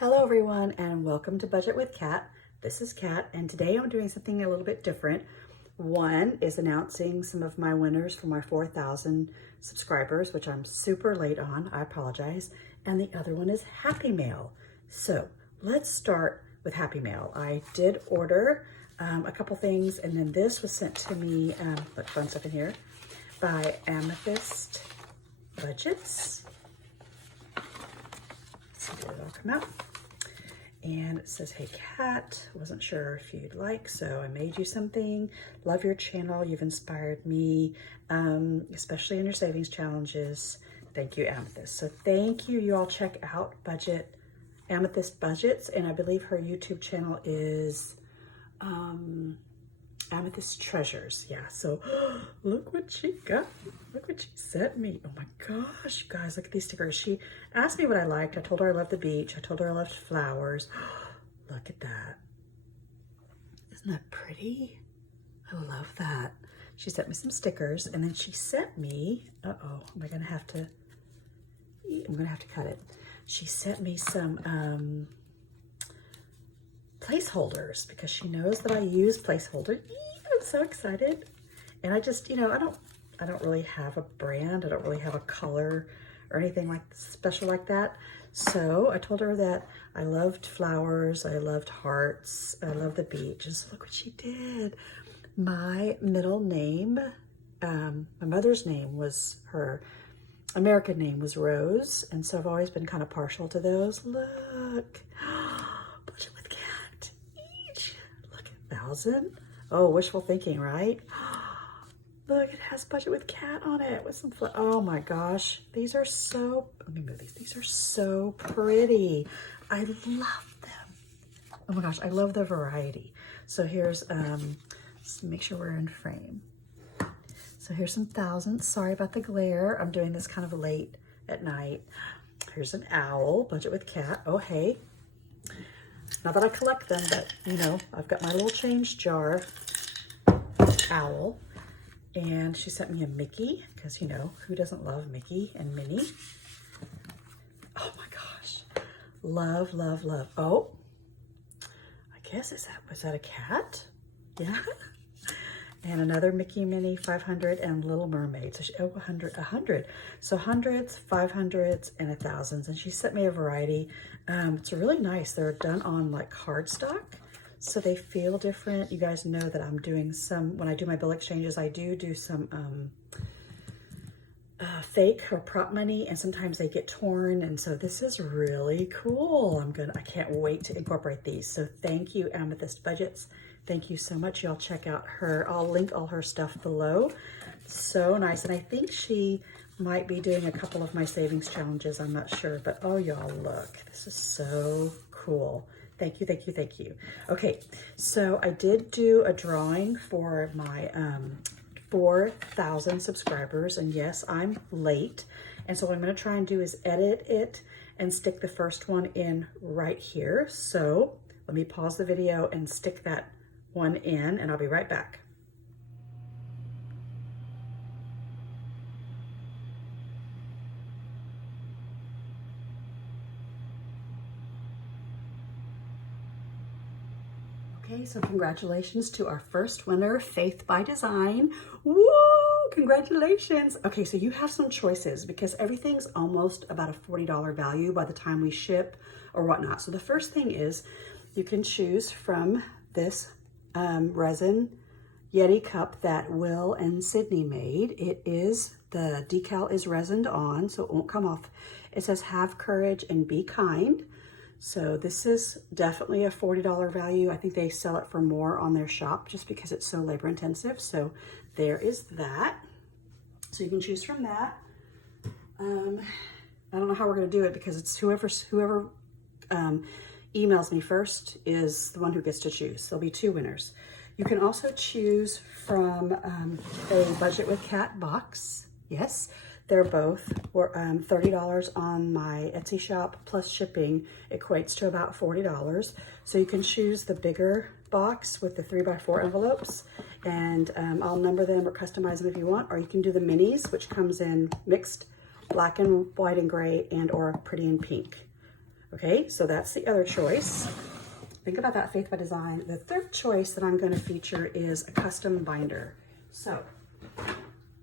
Hello everyone and welcome to Budget with Kat. This is Kat and today I'm doing something a little bit different. One is announcing some of my winners for my 4,000 subscribers, which I'm super late on, I apologize. And the other one is Happy Mail. So let's start with Happy Mail. I did order a couple things and then this was sent to me, look, one second here, by Amethyst Budgets. Let's see, did it all come out? And it says, hey Kat, wasn't sure if you'd like, so I made you something. Love your channel, you've inspired me, especially in your savings challenges. Thank you, Amethyst. So thank you, you all check out Amethyst Budgets, and I believe her YouTube channel is Amethyst Treasures. Yeah, so look what she got. Look what she sent me. Oh my gosh, you guys, look at these stickers. She asked me what I liked. I told her I loved the beach. I told her I loved flowers. Look at that. Isn't that pretty? I love that. She sent me some stickers and then she sent me, uh-oh, am I gonna have to, I'm gonna have to cut it. She sent me some placeholders because she knows that I use placeholders. I'm so excited. And I just, I don't really have a brand. I don't really have a color or anything like special like that. So I told her that I loved flowers. I loved hearts. I love the beach. Just look what she did. My middle name, my mother's name was her American name was Rose. And so I've always been kind of partial to those. Look. Budget with Kat. Each. Look at 1,000. Oh, wishful thinking, right? Look, it has Budget with Kat on it with some, oh my gosh. These are so, let me move these. These are so pretty. I love them. Oh my gosh, I love the variety. So here's, let's make sure we're in frame. So here's some thousands. Sorry about the glare. I'm doing this kind of late at night. Here's an owl, Budget with Kat. Oh, hey. Not that I collect them, but I've got my little change jar owl. And she sent me a Mickey, because who doesn't love Mickey and Minnie? Oh my gosh. Love, love, love. Oh, I guess, was that a cat? Yeah. And another Mickey, Minnie, 500, and Little Mermaid. So 100. So hundreds, 500s, and 1,000s. And she sent me a variety. It's really nice. They're done on like cardstock, so they feel different. You guys know that I'm doing some, when I do my bill exchanges, I do some fake or prop money, and sometimes they get torn. And so this is really cool. I can't wait to incorporate these. So thank you, Amethyst Budgets. Thank you so much. Y'all check out her. I'll link all her stuff below. So nice. And I think she might be doing a couple of my savings challenges. I'm not sure, but oh, y'all look, this is so cool. Thank you, thank you, thank you. Okay, so I did do a drawing for my 4,000 subscribers, and yes, I'm late. And so what I'm gonna try and do is edit it and stick the first one in right here. So let me pause the video and stick that one in, and I'll be right back. Okay, so congratulations to our first winner, Faith by Design. Woo, congratulations. Okay, so you have some choices because everything's almost about a $40 value by the time we ship or whatnot. So the first thing is you can choose from this resin Yeti cup that Will and Sydney made. The decal is resined on, so it won't come off. It says, have courage and be kind. So this is definitely a $40 value. I think they sell it for more on their shop just because it's so labor intensive. So there is that. So you can choose from that. I don't know how we're gonna do it because it's whoever emails me first is the one who gets to choose. There'll be 2 winners. You can also choose from a Budget with Kat box. Yes, they're both $30 on my Etsy shop, plus shipping equates to about $40. So you can choose the bigger box with the 3x4 envelopes, and I'll number them or customize them if you want, or you can do the minis, which comes in mixed black and white and gray and or pretty and pink. Okay, so that's the other choice. Think about that, Faith by Design. The third choice that I'm going to feature is a custom binder. So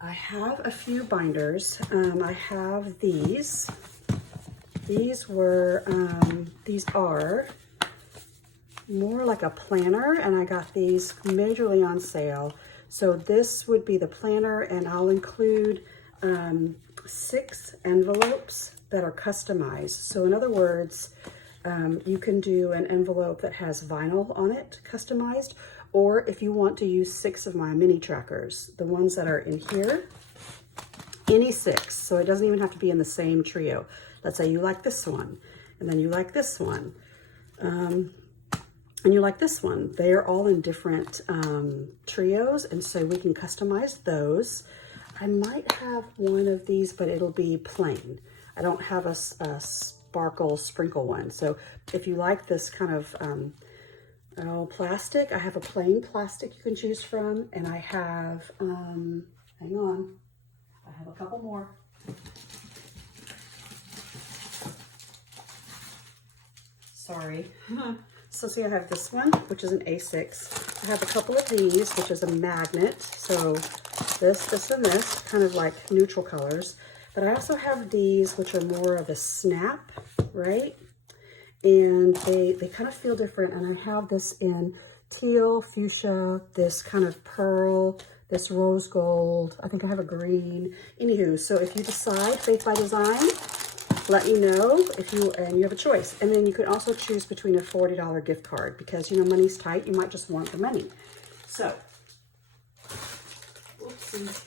I have a few binders. I have these. These are more like a planner, and I got these majorly on sale. So this would be the planner, and I'll include 6 envelopes that are customized. So in other words, you can do an envelope that has vinyl on it, customized, or if you want to use 6 of my mini trackers, the ones that are in here, any 6. So it doesn't even have to be in the same trio. Let's say you like this one, and then you like this one, and you like this one. They're all in different trios, and so we can customize those. I might have one of these, but it'll be plain. I don't have a sparkle sprinkle one. So if you like this kind of plastic, I have a plain plastic you can choose from, and I have, hang on, I have a couple more. Sorry. So see, I have this one, which is an A6. I have a couple of these, which is a magnet. So this, and this, kind of like neutral colors. But I also have these, which are more of a snap, right? And they kind of feel different. And I have this in teal, fuchsia, this kind of pearl, this rose gold. I think I have a green. Anywho, so if you decide Faith by Design, let me know and you have a choice. And then you can also choose between a $40 gift card because, you know, money's tight. You might just want the money. So, oopsie.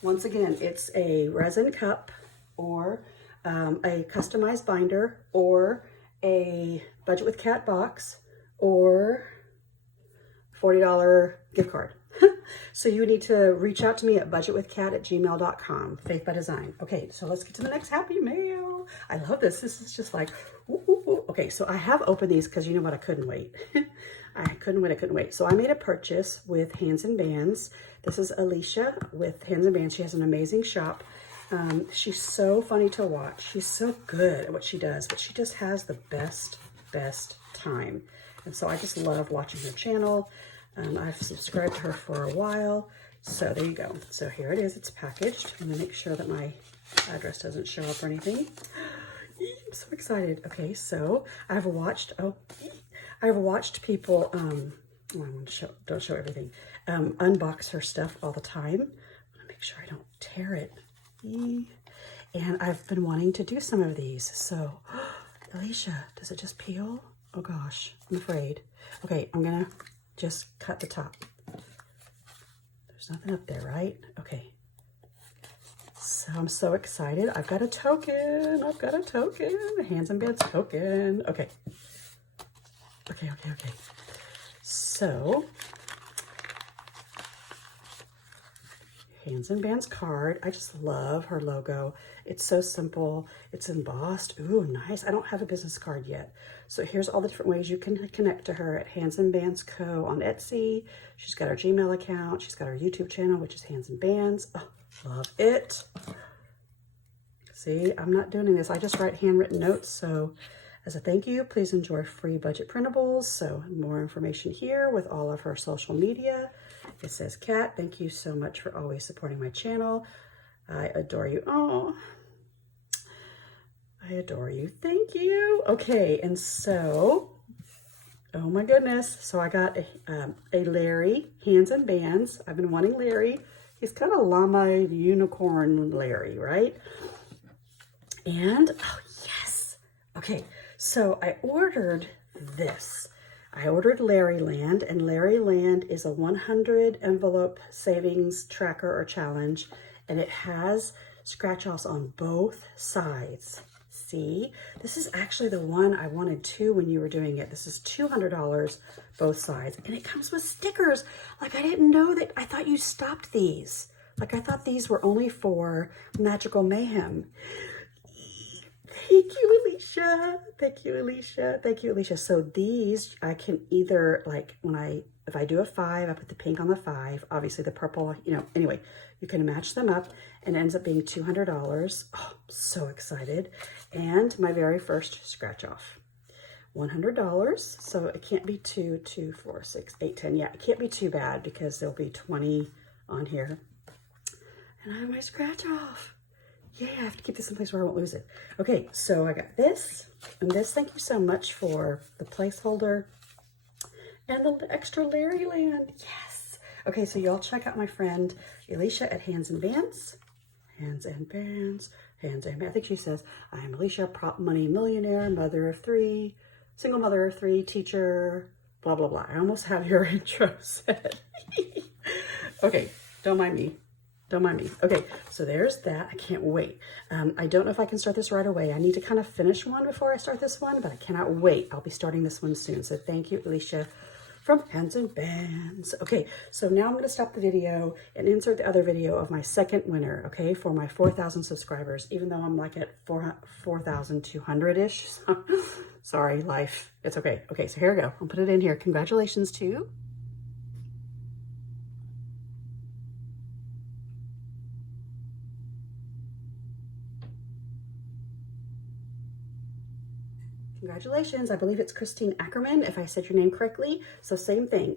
Once again, it's a resin cup or a customized binder or a Budget with Cat box or $40 gift card. So you need to reach out to me at budgetwithcat@gmail.com, Faith by Design. Okay, so let's get to the next happy mail. I love this. This is just like, ooh, ooh, ooh. Okay, so I have opened these because you know what? I couldn't wait. I couldn't wait. So I made a purchase with Hands and Bands. This is Alicia with Hands and Bands. She has an amazing shop. She's so funny to watch. She's so good at what she does, but she just has the best time. And so I just love watching her channel. I've subscribed to her for a while. So there you go. So here it is. It's packaged. I'm going to make sure that my address doesn't show up or anything. I'm so excited. Okay, so I've watched people, I want to don't show everything, unbox her stuff all the time. I want to make sure I don't tear it. And I've been wanting to do some of these. So, Alicia, does it just peel? Oh gosh, I'm afraid. Okay, I'm going to just cut the top. There's nothing up there, right? Okay. So I'm so excited. I've got a token. Hands and Bands token. Okay. Okay. So, Hands and Bands card. I just love her logo. It's so simple. It's embossed. Ooh, nice. I don't have a business card yet. So here's all the different ways you can connect to her at Hands and Bands Co. on Etsy. She's got her Gmail account. She's got her YouTube channel, which is Hands and Bands. Oh, love it. See, I'm not doing this. I just write handwritten notes. So as a thank you, please enjoy free budget printables. So more information here with all of her social media. It says, Kat, thank you so much for always supporting my channel. I adore you. Oh, I adore you. Thank you. Okay, and so, oh my goodness. So I got a Larry, Hands and Bands. I've been wanting Larry. He's kind of llama unicorn Larry, right? And, oh yes. Okay, so I ordered this. I ordered Larryland, and Larryland is a 100 envelope savings tracker or challenge, and it has scratch-offs on both sides. See, this is actually the one I wanted too when you were doing it. This is $200 both sides, and it comes with stickers. Like, I didn't know that. I thought you stopped these. Like, I thought these were only for Magical Mayhem. Thank you, Alicia. Thank you, Alicia. Thank you, Alicia. So these, I can either, like, when I if I do a 5, I put the pink on the 5, obviously the purple, you know, anyway, you can match them up, and it ends up being $200. Oh, I'm so excited. And my very first scratch off. $100, so it can't be 2, 2, 4, 6, 8, 10. Yeah, it can't be too bad because there'll be 20 on here. And I have my scratch off. Yeah, I have to keep this in place where I won't lose it. Okay, so I got this and this. Thank you so much for the placeholder and the extra Larryland. Yes. Okay, so y'all check out my friend Alicia at Hands and Bands. Hands and Bands. Hands and Bands. I think she says, I'm Alicia, prop money millionaire, mother of 3, single mother of 3, teacher, blah, blah, blah. I almost have your intro set. Okay, don't mind me. Don't mind me. Okay, so there's that. I can't wait. I don't know if I can start this right away. I need to kind of finish one before I start this one, but I cannot wait. I'll be starting this one soon. So thank you, Alicia, from Hands and Bands. Okay, so now I'm going to stop the video and insert the other video of my second winner, okay, for my 4,000 subscribers, even though I'm like at 4,200-ish. Sorry, life. It's okay. Okay, so here we go. I'll put it in here. Congratulations to... Congratulations. I believe it's Christine Ackerman, if I said your name correctly. So same thing.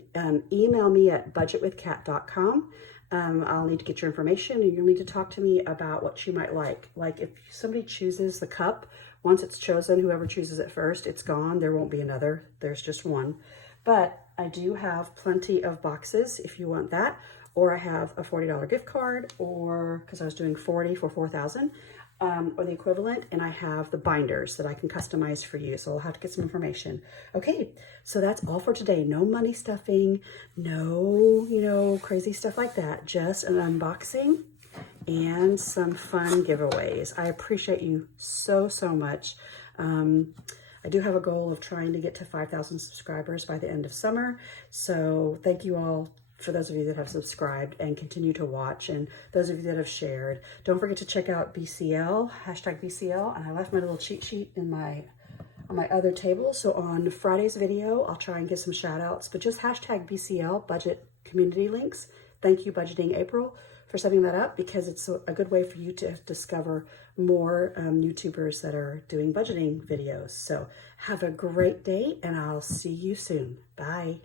Email me at budgetwithkat.com. I'll need to get your information, and you'll need to talk to me about what you might like. Like if somebody chooses the cup, once it's chosen, whoever chooses it first, it's gone. There won't be another. There's just one. But I do have plenty of boxes if you want that. Or I have a $40 gift card, or because I was doing 40 for 4,000. Or the equivalent, and I have the binders that I can customize for you. So I'll have to get some information. Okay, so that's all for today. No money stuffing, no, you know, crazy stuff like that. Just an unboxing and some fun giveaways. I appreciate you so, so much. I do have a goal of trying to get to 5,000 subscribers by the end of summer. So thank you all, for those of you that have subscribed and continue to watch, and those of you that have shared. Don't forget to check out BCL, hashtag BCL, and I left my little cheat sheet in on my other table. So on Friday's video, I'll try and get some shout outs, but just hashtag BCL, budget community links. Thank you, Budgeting April, for setting that up, because it's a good way for you to discover more YouTubers that are doing budgeting videos. So have a great day, and I'll see you soon. Bye.